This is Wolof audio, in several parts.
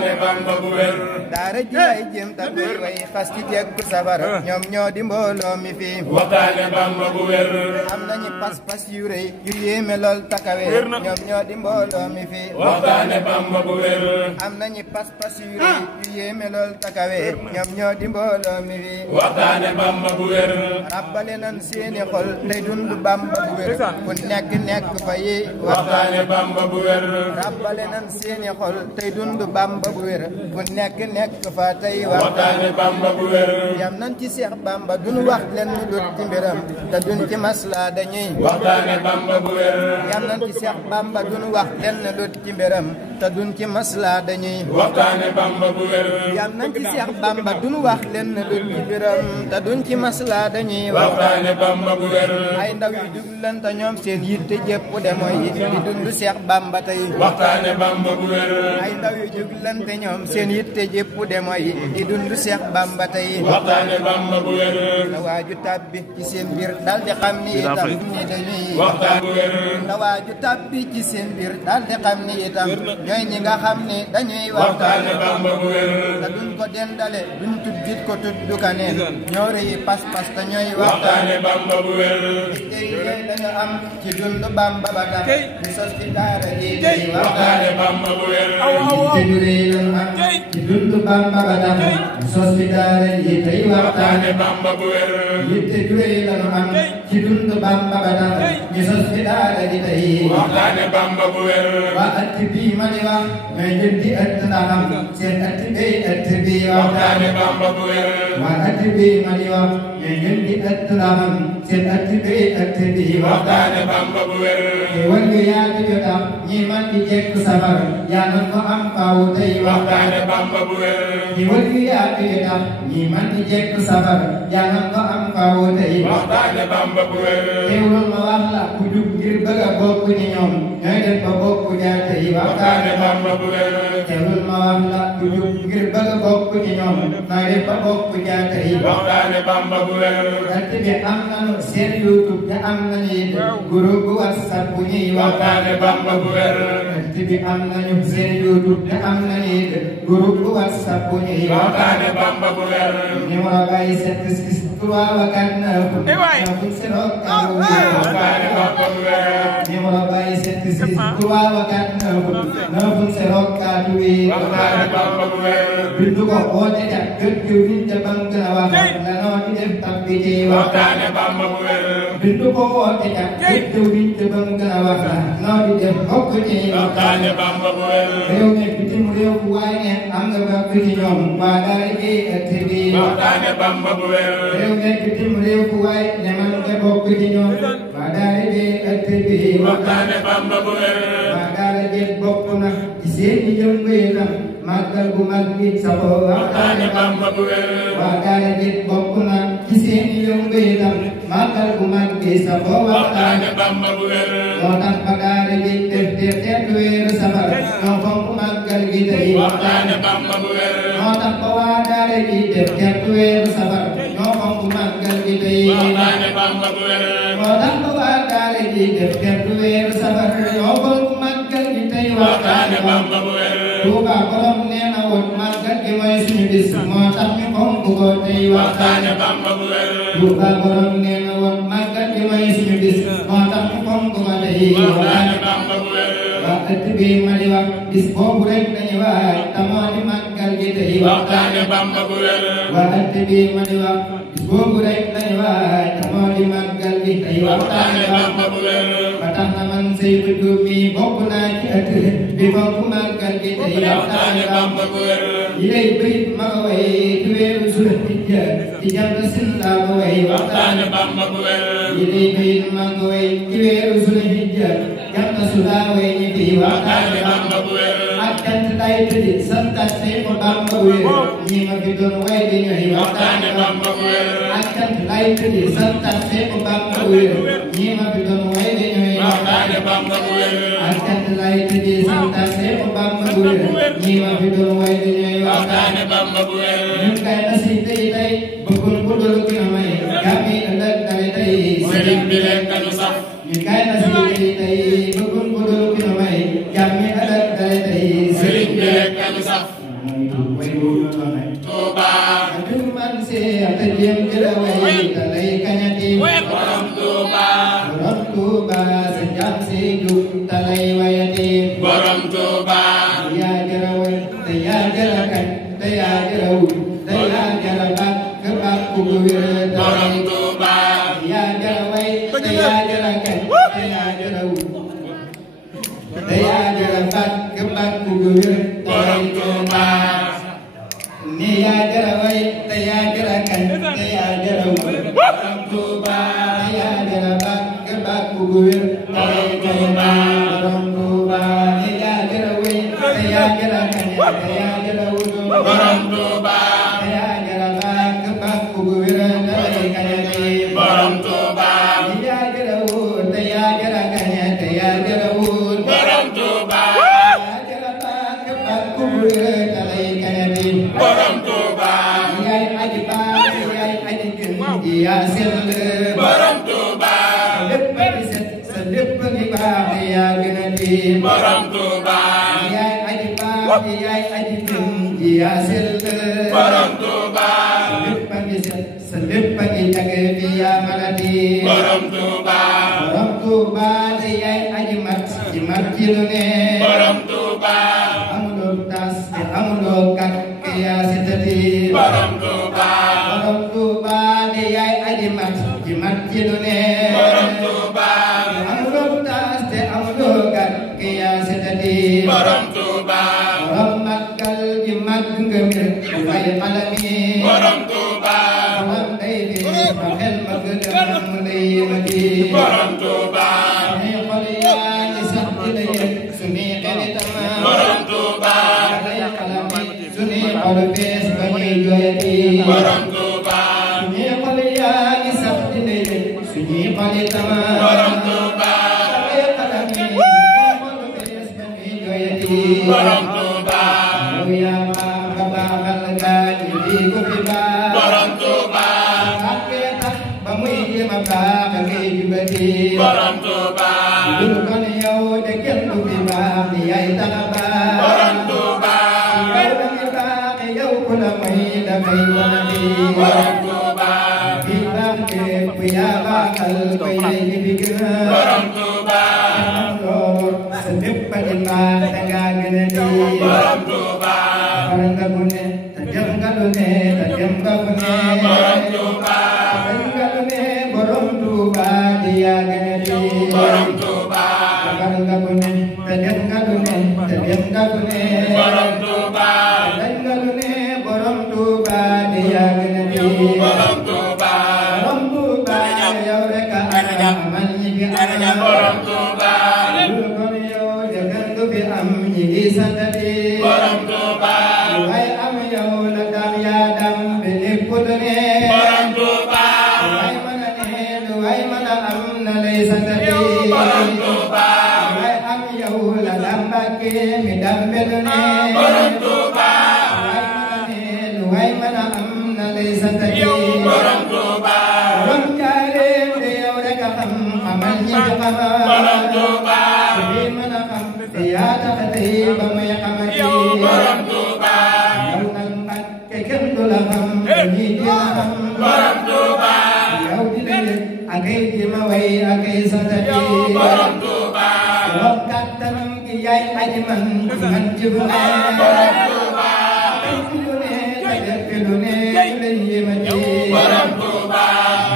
waxtaane Bamba bu wér daara ji lay jëm ta koy way xas ci jekku safar ñoom ñoo di mbooloo mi fi waxtaane Bamba bu wér am nañu pas-pas yu rëy yu yéeme lool takawe ñoom ñoo di mbooloo mi fi waxtaane Bamba bu wér am nañu pas-pas yu rëy yu yéeme lool takawe ñoom ñoo di mbooloo mi fi waxtaane Bamba bu wér rabbale nan seeni xol tey dund Bamba bu wér fu nekk fa yi waxtaane Bamba bu wér rabbale nan seeni xol tey dund Bamba bu wér fu nekk fa tey waxtaane Bamba bu wér yam nan ci Seex Bamba duñu wax leen lu dul ci mbiram te duñ ci masla dañuy waxtaane Bamba bu wér yam nan ci Seex Bamba duñu wax leen lu dul ci mbiram te duñ ci masla dañuy waxtaane Bamba bu wér yam nan ci Seex Bamba duñu wax leen lu dul ci mbiram te duñ ci masla dañuy waxtaane Bamba bu wér ay ndaw yu jug lan te ñoom seen yitte jépp de mooy di dund Seex Bamba tey waxtaane Bamba bu wér ay ndaw yu jug lan te ñoom seen yitte jépp de mooy di dund Seex Bamba tey waxtaane Bamba bu wér na waaju tàbbi ci seen biir dal di xam ni itam ni dañuy waxtaan bu wér na waaju tàbbi ci seen biir dal di xam ni itam ñooy ñi nga xam ni dañuy waxtaane Bamba bu wér te duñ ko dendale duñ tuddit ko tuddu kaneen ñoo rëy pas-pas te ñooy waxtaane Bamba bu wér tey yooyu dañu am ci dund Bamba ba tax ñu sos ci daara ji tey waxtaane Bamba bu wér te ñu rëy lañu am ci dund Bamba ba tax ñu sos ci daara ji tey waxtaane Bamba bu wér yitte ju rëy lañu am ci dund Bamba ba tax ñu sos ci daara ji tey waxtaane Bamba bu wér waa ëtt bii ma di wax ñooy njëkk di ëtt ndaxam seen ëtt bay ëtt bii waxtaane Bamba bu wér waa ëtt bii ma di wax ñooy njëkk di ëtt ndaxam seen ëtt bay ëtt bii waxtaane Bamba bu wér wal nga yaatu yu tax ñi man di jekk safar yaa nan ko am faaw tey waxtaane Bamba bu wér wal nga yaatu yu tax ñi man di jekk safar yaa nan ko am faaw tey waxtaane Bamba bu wér teewul ma wax la ku jug ngir bëgg a bokk ni ñoom ñooy def ba bokk jaar tey waxtaane Bamba bu wér teewul ma wax la ku jug ngir bëgg a bokk ni ñoom ñooy def ba bokk jaar tey waxtaane Bamba bu wér ëtt bi am nañu seen YouTube te am nañu it groupe WhatsApp bu ñuy waxtaane Bamba bu wér ëtt bi am nañu seen YouTube te am nañu it groupe WhatsApp bu ñuy waxtaane Bamba bu wér numéro bay 763 wa 49 waxtaane Bamba bu wér numéro bay 763 wa 49 9048 waxtaane Bamba bu wér bindu ko oote ja gët yu nit ja bank la wax la noo di def tabbi ci waxtaane Bamba bu wér bindu ko oote ja gët yu nit ja bank la wax la noo di def bokk ci waxtaane Bamba bu wér réew mi bitim réew bu waay ne am nga bokk ci ñoom waa daara ji ëtt bi waxtaane Bamba bu wér réew mi bitim réew bu waay ne man nga bokk ci ñoom waa daara ji ëtt bi waxtaane Bamba bu wér waa daara ji bokk na ci seen i yëngu itam màggal bu mag bi saxoo waxtaane Bamba bu wér waa daara ji bokk na ci seen i yëngu itam màggal bu mag bi saxoo waxtaane Bamba bu wér moo tax ba daara ji def teetu weeru safar ñoo fonk màggal gi tey waxtaane Bamba bu wér moo tax ba waa daara ji def teetu weeru safar ñoo fonk màggal gi tey waxtaane Bamba bu wér moo tax ba waa daara ji def teetu weeru safar ñoo fonk màggal gi tey waxtaane Bamba bu wér Tuuba borom nee na woon màggal gi mooy suñu bis moo tax ñu fonk ko tey waxtaane Bamba bu wér Tuuba borom nee na woon màggal gi mooy suñu bis moo tax ñu fonk ko tey waxtaane Bamba bu wér waa ëtt bi ma di wax bis boobu rek dañu waay te moo di màggal gi tey waxtaane Bamba bu wér waa ëtt bi ma di wax bis boobu rek dañu waay te moo di màggal gi tey waxtaane Bamba bu wér ba tax na man Seydou Diop mi bokk naa ci ëtt bi fonk màggal gi tey waxtaane Bamba bu wér yi lay bayit ma ko way ci weeru Zulhijja ci jant sin laa ko way waxtaane Bamba bu wér yi lay bayit ma ko way ci weeru Zulhijja jant su laa way ñi fi waxtaane Bamba bu wér ak jant lay tëddi santat say ko Bamba wér ñi ma fi doon way di ñooy waxtaane Bamba bu wér ak jant lay tëddi santat say ko Bamba wér ñi ma fi doon way di ñooy waxtaane Bamba bu wér ak jant lay tëddi santat say ko Bamba wér ñi ma fi doon way di ñooy waxtaane Bamba bu wér ñun kay na si tey tey bëggul ku dul ki na may gàmmi ëllëg dale tey sëriñ bi leen kanu sax ñun kay na si tey tey bëggul ku dul ki na may gàmmi ëllëg dale tey sëriñ bi leen kanu sax Touba man se ata jem jëla way ta lay kañati borom Touba borom Touba sa jam se jub ta lay wayati borom Touba ya jara way te ya jara kan te ya jara wut te ya jara bak ke bak ku wér borom Touba ya jara way te ya jara kan te ya jara wut te ya jara bak ke bak ku wér borom Touba ni ya jara way te ya jara kan te ya jara wut borom Touba ya jara bak ke bak ku wér borom Touba borom Touba ni ya jara way te ya jara kan te ya jara wut borom Touba ya jara bak ke bak ku wér te lay kañati borom Touba ya jara wut te ya jara kan te ya jara wut borom Touba ya jara bak ke bak ku wér te lay kañati borom Touba yaay aji baax yaay aji gën yaa sell borom Touba lépp a di set sa lépp a ngi baax yaa gën a di borom Touba yaay aji baax yaay aji gën yaa sell borom Touba lépp a ngi set sa lépp a ngi jag fi yaa mën a di borom Touba borom Touba te yaay aji mat ci lu ne borom Touba amuloo tas te amuloo kat yaa setati borom Touba borom Touba te yaay aji mat ci lu ne borom Touba amuloo tas te amuloo kat yaa setati borom Touba borom màggal gi màgg nga mbir fay xalami borom Touba borom day bi ma xel ma gëdëm mu lay ma di borom Touba suñuy xol yaa ngi sax di la yëg suñuy xel itam borom Touba lay xalami suñuy xol bees ba ñuy jooyati borom Touba suñuy xol yaa ngi sax di la yëg suñuy xol itam borom Touba lay xalami suñuy xol bees ba ñuy jooyati borom Touba yow yaa baax nga baaxal gaa ñu di ko fi baax borom Touba akee tax ba muy jéem a baax ngay jubati borom Touba dul kon yow de kenn du fi baax ni yaay tax a baax borom Touba yow da nga baax yow ku la may dafay wanati borom Touba fi baax képp yaa baaxal ko yay di fi gën borom Touba lool sa lépp a di baax da ngaa gën a di borom Touba far nga bu ne te dem nga lu ne te dem nga bu ne borom Touba far nga lu ne borom Touba di yaa gën a di borom Touba far nga bu ne te dem nga lu ne te dem nga bu ne borom Touba far nga lu ne borom Touba di yaa gën a di borom Touba borom Touba yow rek a am man ñi fi am borom Touba lu kon yow de kenn du fi am ñi ngi sant di borom Touba way am yow la dam yaa dam be lépp lu ne borom Touba way mën a ne lu way mën a am na lay sant di borom Touba way am yow la dam Mbàkke mi dam be lu ne borom Touba way mën a ne lu way mën a am na lay sant di borom Touba borom Njaaréem de yow rek a xam xamal ñi fi xam borom Touba bi mën a xam te yaa tax tey ba muy xamati borom Touba yow nag Mbàkke kenn du la xam ñi di la xam borom Touba yow di la yëg ak ay di ma way ak ay santati borom Touba borom kàttanam gi yaay aji man ci fu ne borom Touba ay fi lu ne te def fi lu ne lu lay yéemati borom Touba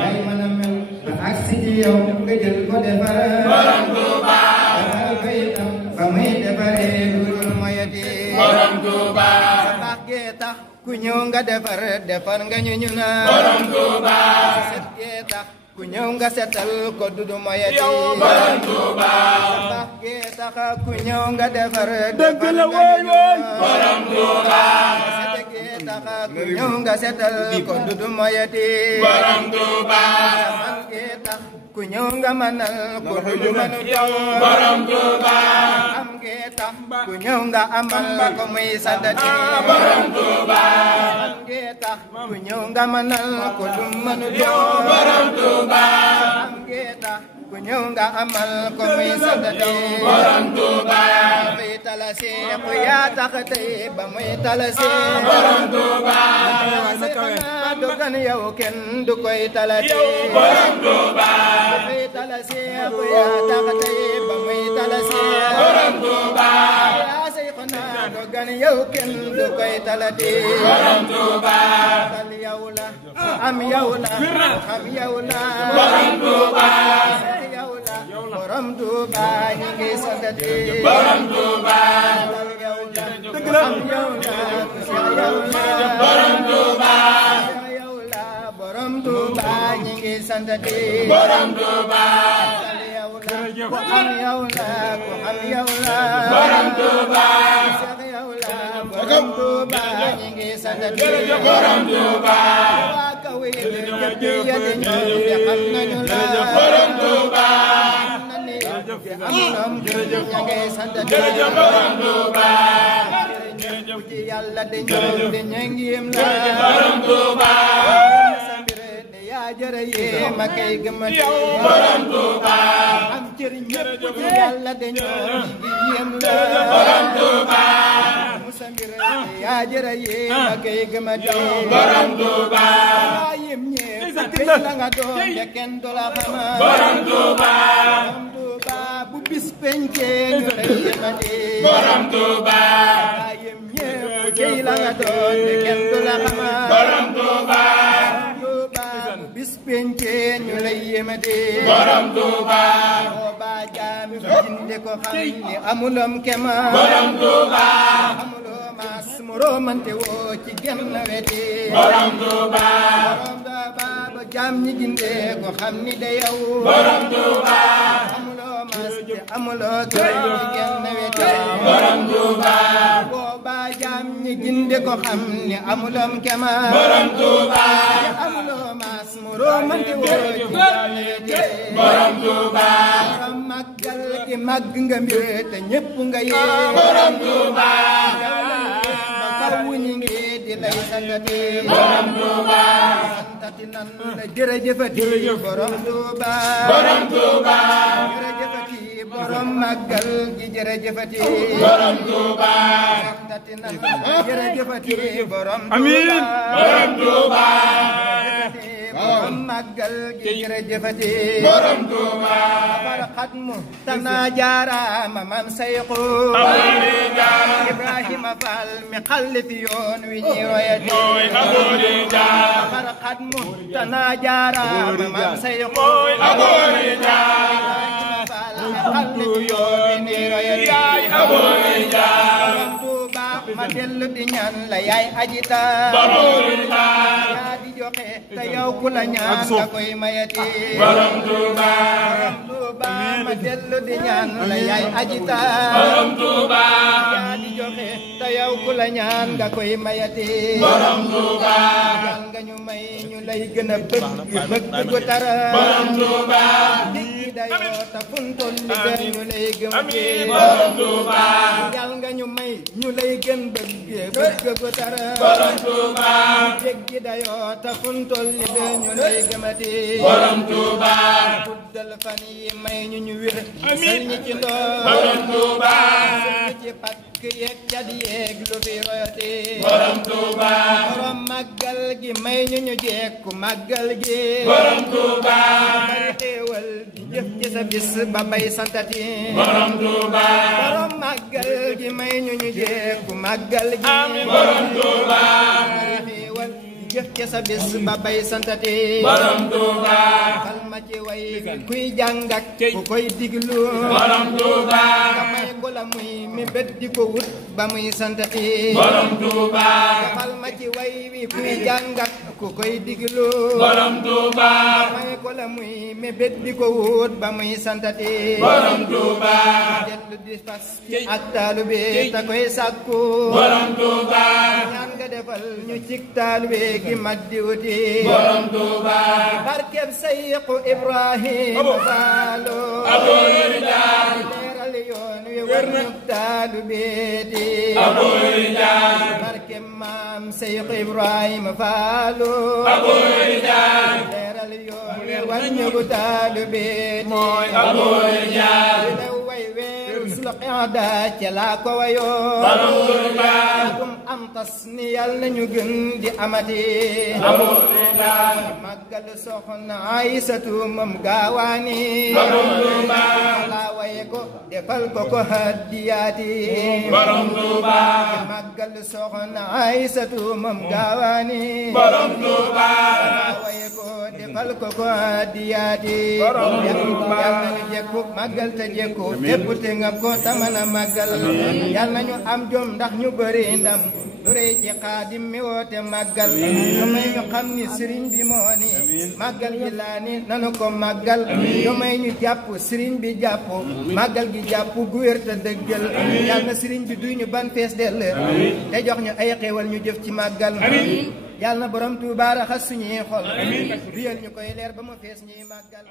yaay mën a mel ba agsi ci yow nga jël ko defar borom Touba defar ko itam ba muy defaree lu dul moyati borom Touba baax gee tax ku ñëw nga defar nga ñu na borom Touba set gee tax ku ñëw nga setal ko dudu moyati borom Touba baax gee tax ku ñëw nga defar dëgg la woy woy borom Touba set gee tax ku ñëw nga setal ko dudu moyati borom Touba baax gee tax ku ñëw nga manal ko dudu manu jow borom Touba am gee tax ku ñëw nga amal ko muy santati borom Touba am gee tax ku ñëw nga manal ko dum manu jow borom Touba am gee tax ku ñëw nga amal ko muy santati borom Tuuba muy talasi ku yaa tax tey ba muy talasi borom Tuuba dogan yow kenn du koy talati borom Tuuba muy talasi ku yaa tax tey ba muy talasi borom Tuuba yaa sayxuna dogan yow kenn du koy talati borom Tuuba tal yow la am yow la xam yow la borom Tuuba yow la borom Tuuba ñi ngi santati borom Tuuba tal yow la am yow la yow la borom Tuuba yow la borom Tuuba ñi ngi santati borom Tuuba tal yow la ku am yow la ku am yow la borom Tuuba yow la borom Tuuba ñi ngi santati borom Tuuba waa kaw yi jëpp ya di ñëw di xam nañu la borom Tuuba am jërëjëf ña ngay santati borom Tuuba jërëjëf ci yàlla di ñëw di ñëngim la borom Tuuba sa mbir de yaa jërëjëf ma kay gëmati borom Tuuba am cër ñëpp ci yàlla di ñëw di yëm la borom Tuuba sa mbir de yaa jërëjëf ma kay gëmati borom Tuuba yaa yëm ñëpp ci la nga doon de kenn du la xama borom Tuuba borom Tuuba bu bis pencee ñu lay yëmati borom Tuuba yaa yëm ñëpp ci la nga doon de kenn du la xama borom Tuuba Tuuba bu bis pencee ñu lay yëmati borom Tuuba Tuuba jaam jinde ko xam ni amulom kema borom Tuuba amuloo maas moromante woo ci genn weti borom Tuuba borom Tuuba ba jaam ñi ginde ko xam ni de yow borom Tuuba amuloo maas te amuloo kema ci genn weti borom Tuuba Tuuba jaam ñi ginde ko xam ni amulom kema borom Tuuba amuloo maas moromante woo ci genn weti borom Tuuba borom màggal gi màgg nga mbir te ñépp nga yee borom Tuuba faw ñi ngi di lay santati borom Tuuba santati nan la jërëjëfati borom Tuuba borom Tuuba jërëjëfati borom màggal gi jërëjëfati borom Tuuba santati nan la jërëjëfati borom Amiin borom Tuuba borom màggal gi jërëjëfati borom Tuuba farxat mu tana jaaraama mam sayxu Ibrahima Fall mi xalli fi yoon wi ñi royati farxat mu tana jaaraama mam sayxu Ibrahima Fall mi xalli fi yoon wi ñi royati borom Tuuba ma dellu di ñaan la yaay ajita yaa di joxe te yow ku la ñaan nga koy mayati borom Tuuba borom Tuuba ma dellu di ñaan la yaay ajita borom Tuuba yaa di joxe te yow ku la ñaan nga koy mayati borom Tuuba yal nga ñu may ñu lay gën a bëgg gu tara borom Tuuba diggi dayoo ta funtol li gën ñu lay gëm borom Tuuba yal nga ñu may ñu lay gën bëgg gu tara borom Tuuba diggi dayoo ta funtol li gën ñu lay gëmati borom Tuuba guddal fan yi may ñu ñu wér sal ñi ci ndoor borom Tuuba sal ñi ci pakk yeeg cad yeeg lu fi royati borom Tuuba borom màggal gi may ñu ñu jekku màggal gi borom Tuuba may xéewal di jëf ci sa bis ba bay santati borom Tuuba borom màggal gi may ñu ñu jekku màggal gi borom Tuuba may xéewal di jëf ci sa bis ba bay santati borom Tuuba xal ma ci way kuy jàngak ku koy diglu borom Tuuba nga may ko la muy mi bét di ko wut ba muy santati borom Tuuba xal ma ci way wi kuy jàngak ku koy diglu borom Tuuba may ko la muy mi bét di ko wut ba muy santati borom Tuuba dellu di fas ci ak taalube ta koy sàkku borom Tuuba ñaan nga defal ñu cig taalube gi mag di wuti borom Tuuba barkeb sayxu Ibrahima Faalo leeral yoon wi war ñu taalube di barkeb maam sayxu Ibrahima Faalo leeral yoon wi wàññi gu taalu bi mooy Aboy Njaay la way weeru sul qiyada ca laa ko wayoo borom Tuuba kum am tas ni yàlla nañu gën di amati Aboy Njaay màggal soxna Aysatu moom gaawaani borom Tuuba laa waye ko defal ko ko hadiyaati borom Tuuba màggal soxna Aysatu moom gaawaani borom Tuuba laa waye ko defal ko ko hadiyaati borom Tuuba yàlla nañu jekku màggal te jekku fépp te ngam ko tamana màggal yàlla nañu am jom ndax ñu bëri ndam lu rëy ci Xaadim mi woote màggal ñu may ñu xam ni sëriñ bi moo ni màggal gi laa ni nanu ko màggal ñu may ñu jàpp sëriñ bi jàpp màggal gi jàpp gu wér te dëggal yàlla na sëriñ bi duy ñu ban fees dell te jox ñu ay xéewal ñu jëf ci màggal yàlla na borom Tuuba raxas suñuy xol duyal ñu koy leer ba mu fees ñuy màggal